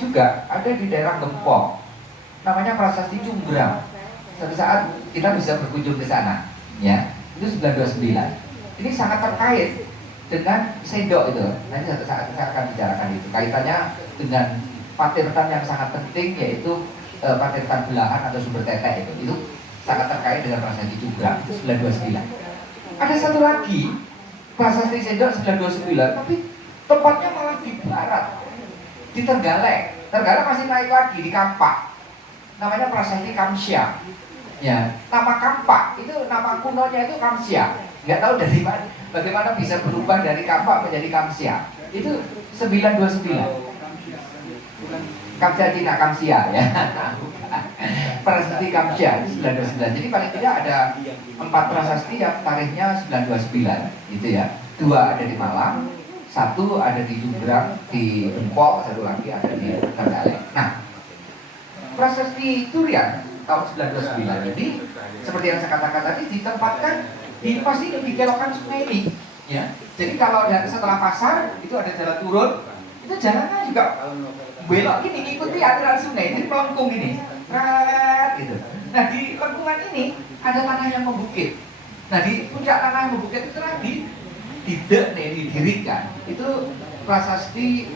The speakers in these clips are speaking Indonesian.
juga ada di daerah Gempol, namanya Prasasti Cumbrang. Suatu saat kita bisa berkunjung ke sana, ya. Itu 929. Ini sangat terkait dengan sendok itu. Nanti suatu saat kita akan bicarakan itu. Kaitannya dengan patirtan yang sangat penting, yaitu patirtan belahan atau sumber tetek itu. Itu sangat terkait dengan Prasasti Cumbrang, itu 929. Ada satu lagi Prasasti Sendok 929, tapi tempatnya malah di barat, di Trenggalek. Trenggalek masih naik lagi di Kampak, namanya Prasasti Kamsya. Ya, nama Kampak itu nama kunonya itu Kamsya. Nggak tahu dari mana, bagaimana bisa berubah dari Kampak menjadi Kamsya. Itu 929. Kamsya Cina Kamsya ya. Prasasti Kamsya itu 929. Jadi paling tidak ada 4 prasasti yang tarikhnya 929 gitu ya. 2 ada di Malang, 1 ada di Jumbrang, di Gempol, 1 lagi ada di Trenggalek. Nah, Prasasti Turian tahun 929. Jadi seperti yang saya katakan tadi, ditempatkan di pasti di kelokan sungai ini ya. Jadi kalau setelah pasar itu ada jalan turun, itu jalannya juga belok gini, ikuti aliran sungai, jadi melengkung gini, gitu. Nah di lengkungan ini ada tanah yang membukit. Nah di puncak tanah yang membukit itu tadi didirikan itu Prasasti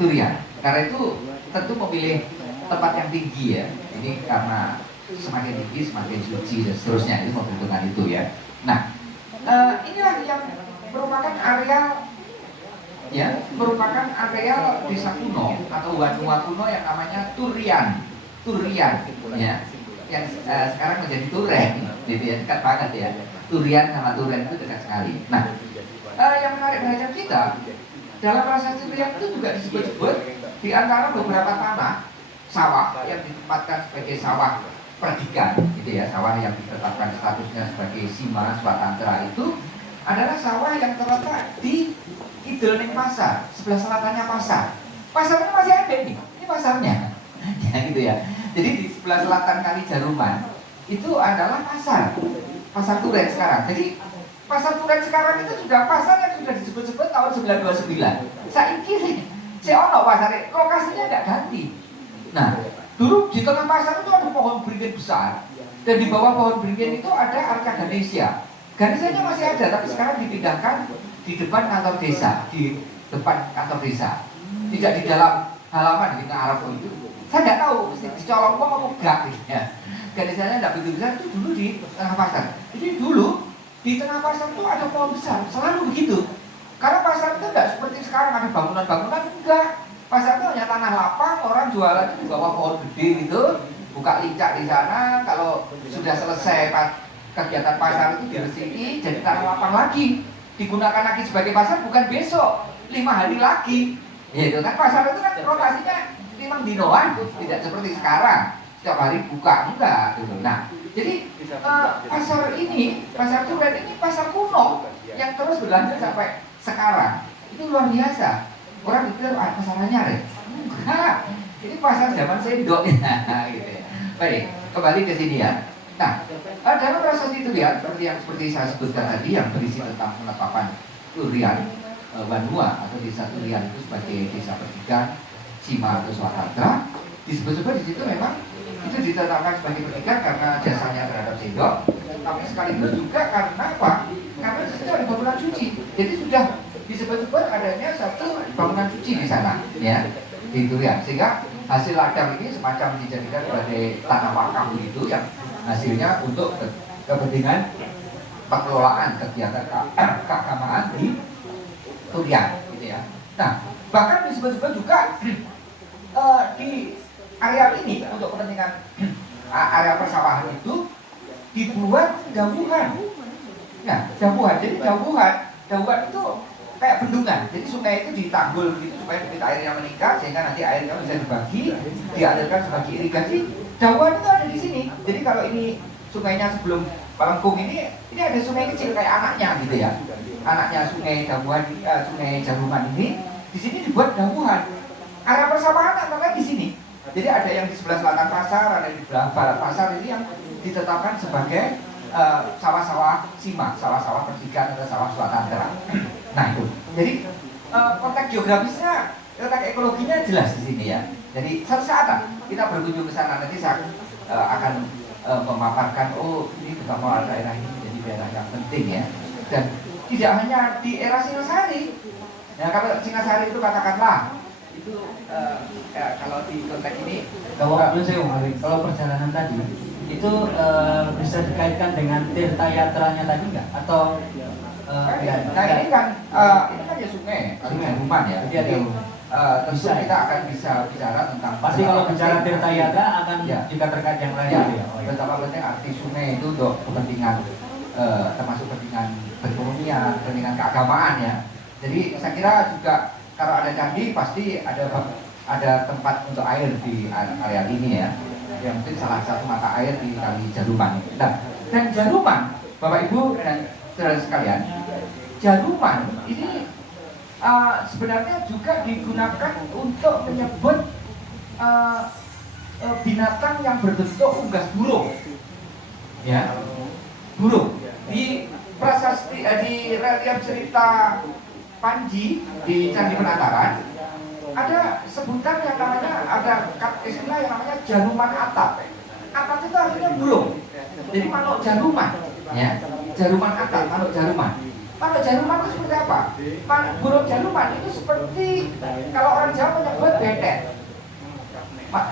Turian. Karena itu tentu memilih tempat yang tinggi ya. Ini karena semakin tinggi semakin suci dan seterusnya, itu membutuhkan itu ya. Nah inilah yang merupakan areal ya, merupakan areal desa kuno atau Wanua kuno yang namanya Turian ya, yang sekarang menjadi Turen gitu ya, dekat banget ya. Turian sama Turen itu dekat sekali. Nah yang menarik perhatian kita dalam Prasasti Turian itu juga disebut-sebut di antara beberapa tanah sawah yang ditempatkan sebagai sawah perdikan gitu ya, sawah yang ditetapkan statusnya sebagai Sima Swatantra itu adalah sawah yang terletak di Kidul ning pasar, sebelah selatannya pasar. Pasarnya masih ada nih, ini pasarnya. Ya gitu ya. Jadi di sebelah selatan Kali Jaruman itu adalah pasar Turen sekarang. Jadi pasar Turen sekarang itu sudah pasar yang sudah disebut-sebut tahun 929. Saiki si ono pasar, lokasinya nggak ganti. Nah, dulu di tengah pasar itu ada pohon beringin besar, dan di bawah pohon beringin itu ada Arca Ganesha. Ganeshanya masih ada, tapi sekarang dipindahkan di depan kantor desa, di depan kantor desa, tidak di dalam halaman di Arab itu. Saya nggak tahu dicolong apa enggak gitu ya. Ganeshanya nggak begitu besar, itu dulu di tengah pasar. Jadi dulu di tengah pasar itu ada pohon besar, selalu begitu. Karena pasar itu nggak seperti sekarang ada bangunan-bangunan, enggak. Pasar itu hanya tanah lapang, orang jualan di bawah pohon gede gitu, buka lincah di sana. Kalau sudah selesai kegiatan pasar itu dibersihkan, jadi tanah lapang lagi, digunakan lagi sebagai pasar, bukan besok 5 hari lagi. Ya itu kan pasar itu kan rotasinya 5 dinoan, tidak seperti sekarang setiap hari buka, enggak gitu. Nah, jadi pasar ini, pasar Turen ini pasar kuno yang terus berlanjut sampai sekarang. Itu luar biasa. Orang pikir pasarannya enggak, ini pasar zaman sendok gitu ya. Baik, kembali ke sini ya. Nah, dalam Prasasti Turian seperti saya sebutkan tadi, yang berisi tentang penetapan Turian Wanua atau desa Turian itu sebagai desa perdikan Sima atau Swatantra, disebut-sebut di situ memang itu ditetapkan sebagai perdikan karena jasanya terhadap sendok, tapi sekaligus juga karena apa? Karena di situ ada bangunan suci. Jadi sudah disebut-sebut adanya satu bangunan suci di sana ya, di Turian, sehingga hasil ladang ini semacam dijadikan sebagai tanah wakaf itu yang hasilnya untuk kepentingan pengelolaan kegiatan keagamaan di Turian gitu ya. Nah, bahkan disebut-sebut juga di area ini untuk kepentingan area persawahan itu dibuat jauhan. Nah, jauhan. Jadi jauhan itu kayak bendungan. Jadi sungai itu ditanggul gitu supaya debit airnya meningkat, sehingga nanti airnya bisa dibagi, dialirkan sebagai irigasi. Jauhan itu ada di sini. Jadi kalau ini sungainya sebelum Pelengkung ini ada sungai kecil kayak anaknya gitu ya. Anaknya sungai Jauhan, sungai Jaruman ini di sini dibuat jauhan. Area persawahan antara di sini. Jadi ada yang di sebelah selatan pasar, ada yang di sebelah barat pasar, ini yang ditetapkan sebagai sawah-sawah Sima, sawah-sawah perdikan atau sawah Swatantra. Nah itu. Jadi konteks geografisnya letak ekologinya jelas di sini ya. Jadi satu saat kita berkunjung ke sana, nanti saya akan memaparkan, oh ini betapa daerah ini menjadi daerah yang penting ya. Dan tidak hanya di era Singasari. Ya, kalau Singasari itu katakanlah itu kalau di konteks ini, kalau perjalanan tadi itu bisa dikaitkan dengan Tirta Yatranya tadi nggak? Atau ini kan ya sungai Jaruman ya. Jadi tentu kita akan bisa bicara tentang pasti kalau bicara Tirta Yatra akan juga terkait yang lain ya. Betapa penting arti sungai itu untuk kepentingan termasuk kepentingan perekonomian, kepentingan keagamaan ya. Jadi saya kira juga kalau ada candi pasti ada tempat untuk air di area ini ya. Yang mungkin salah satu mata air di Kali Jaruman. Nah, dan Jaruman, Bapak Ibu dan saudara sekalian, Jaruman ini sebenarnya juga digunakan untuk menyebut binatang yang berbentuk unggas burung, ya, burung. Di prasasti di relief cerita Panji di Candi Penataran ada sebutan yang namanya, ada istilah yang namanya Jaruman atap. Atap itu artinya burung. Jadi manuk Jaruman, ya, Jaruman atap, manuk Jaruman. Manuk Jaruman itu seperti apa? Burung Jaruman itu seperti kalau orang Jawa menyebut bedet.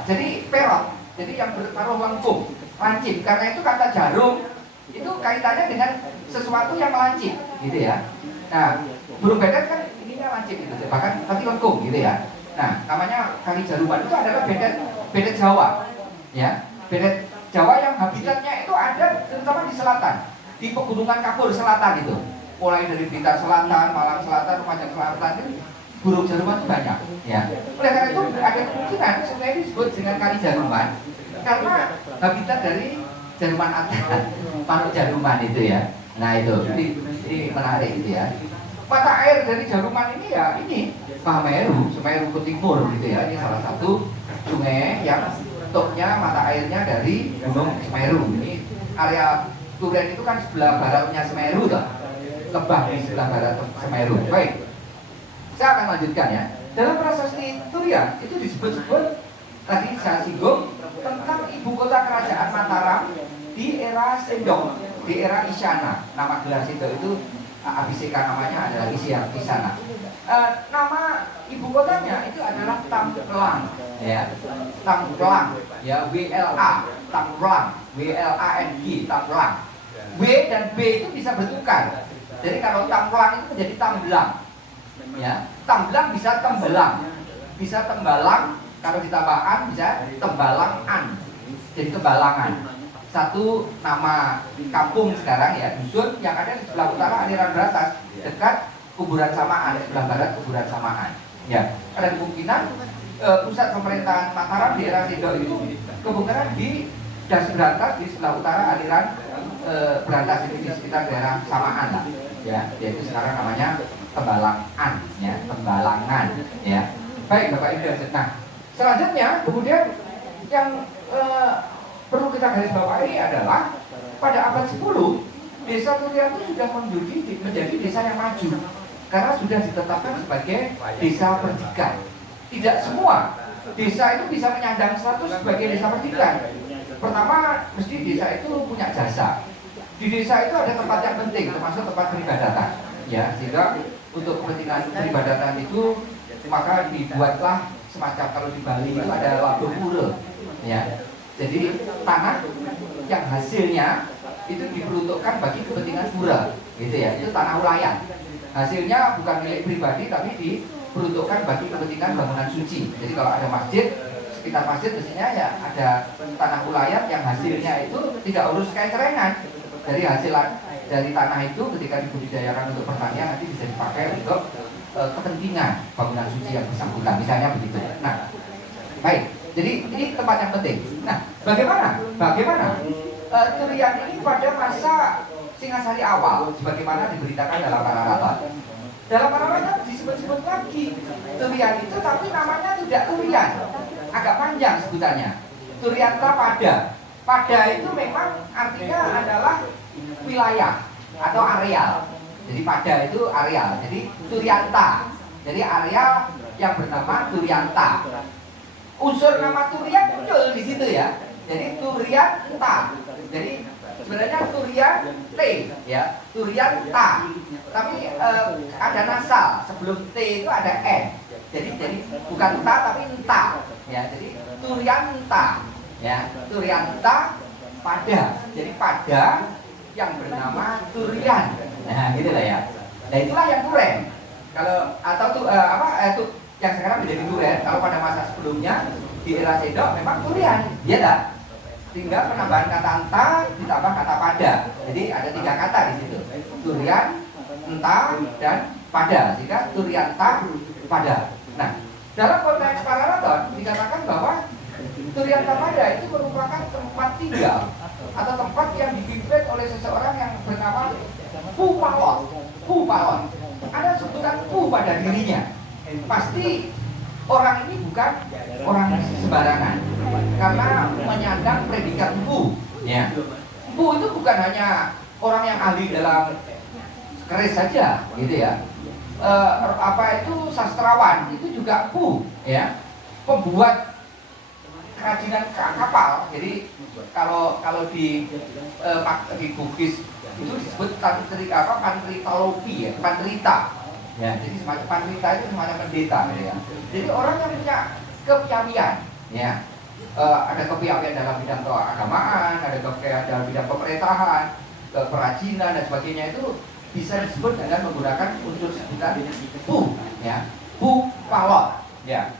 Jadi perot, jadi yang berparuh lengkung, lancip. Karena itu kata jarum itu kaitannya dengan sesuatu yang lancip, gitu ya. Nah, burung bedet kan ininya lancip gitu, bahkan tapi lengkung gitu ya. Nah, namanya Kali Jaruman itu adalah bedet Jawa, ya, bedet Jawa yang habitatnya itu ada terutama di selatan, di pegunungan Kapur Selatan itu, mulai dari Blitar Selatan, Malang Selatan, Lumajang Selatan itu burung Jaruman banyak, ya. Oleh karena itu ada kemungkinan sungai ini disebut dengan Kali Jaruman karena habitat dari Jaruman atap, manuk Jaruman itu ya. Nah itu, ini menarik itu ya. Mata air dari Jaruman ini ya ini Semeru ke timur gitu ya. Ini salah satu sungai yang topnya mata airnya dari Gunung Semeru. Ini area Turen itu kan sebelah baratnya Semeru tuh. Lebah di sebelah barat Semeru. Baik, saya akan lanjutkan ya. Dalam prasasti Turian itu disebut-sebut tadi saya singgung tentang ibu kota kerajaan Mataram di era Sendong, di era Isyana. Nama gelar Sendong itu abiseka namanya adalah Isyana. Nama ibu kotanya itu adalah Tambelang, ya, Tambelang, ya, WLA, Tambelang, WLANG, Tambelang. W dan B itu bisa bertukar. Jadi kalau Tambelang itu menjadi Tambelang, ya, Tambelang bisa Tembelang, bisa Tembalang. Kalau ditambahkan bisa Tembalangan, jadi Tembalangan. Satu nama kampung sekarang ya, dusun yang ada di sebelah utara aliran Beratas dekat kuburan Samaan, sebelah barat kuburan Samaan. Ya, ada kemungkinan pusat pemerintahan Mataram di era Sendok itu kemungkinan di Das Berantas di sebelah utara aliran Berantas itu di sekitar daerah Samaan lah. Ya, yaitu sekarang namanya Tembalangan, ya, Tembalangan. Ya, baik Bapak Ibu. Nah, selanjutnya kemudian yang perlu kita garis bawahi adalah pada abad 10 desa Turian itu sudah menjadi desa yang maju karena sudah ditetapkan sebagai desa perdikan. Tidak semua desa itu bisa menyandang status sebagai desa perdikan. Pertama, mesti desa itu punya jasa. Di desa itu ada tempat yang penting, termasuk tempat peribadatan. Ya, sehingga untuk kepentingan peribadatan itu maka dibuatlah semacam kalau di Bali itu ada labur pura. Ya, jadi tanah yang hasilnya itu diperuntukkan bagi kepentingan pura, gitu ya. Itu tanah ulayan. Hasilnya bukan milik pribadi tapi diperuntukkan bagi kepentingan bangunan suci. Jadi kalau ada masjid, sekitar masjid mestinya ya ada tanah ulayan yang hasilnya itu tidak urus kayak cerengan. Dari hasil dari tanah itu ketika dibudidayakan untuk pertanian nanti bisa dipakai untuk kepentingan bangunan suci yang bersangkutan, misalnya begitu. Nah, baik. Jadi ini tempat yang penting. Nah, bagaimana Turian ini pada masa Singasari awal, sebagaimana diberitakan dalam Pararaton. Dalam Pararaton disebut-sebut lagi Turian itu, tapi namanya tidak Turian, agak panjang sebutannya. Turianta Pada. Pada itu memang artinya adalah wilayah atau areal. Jadi pada itu areal. Jadi Turianta. Jadi areal yang bernama Turyanta. Unsur nama Turian muncul di situ ya. Jadi Turyanta. Jadi sebenarnya Turian T ya, Turyanta. Tapi ada nasal sebelum T itu ada N. Jadi bukan ta tapi enta. Ya, jadi Turyanta. Ya, Turyanta pada. Jadi pada yang bernama Turian. Nah, gitulah ya. Nah, itulah yang Turen. Kalau atau tuh yang sekarang menjadi Turen, kalau pada masa sebelumnya di era Sendok memang Turian, ya tak? Tinggal penambahan kata enta ditambah kata pada. Jadi ada 3 kata di situ. Turian, enta, dan pada. Sehingga Turyanta pada. Nah, dalam konteks Pararaton dikatakan bahwa Turyanta pada itu merupakan tempat tinggal atau tempat yang dipimpin oleh seseorang yang bernama Pupalon. Pupalon. Ada sebutan pu pada dirinya. Pasti orang ini bukan orang sembarangan karena menyandang predikat pu. Ya. Pu itu bukan hanya orang yang ahli dalam keris saja, gitu ya. Apa itu sastrawan itu juga pu, ya. Pembuat kerajinan kapal. Jadi kalau di Bugis itu disebut pantritologi ya, pantrita. Ya, jadi semacam pantrita itu semacam pendeta gitu ya. Jadi orang yang punya kepiawian, ya. Ada kepiawian dalam bidang keagamaan, ada kepiawian dalam bidang pemerintahan, kerajinan dan sebagainya itu bisa disebut dengan menggunakan unsur sebutan pu, ya. Pu palon, ya.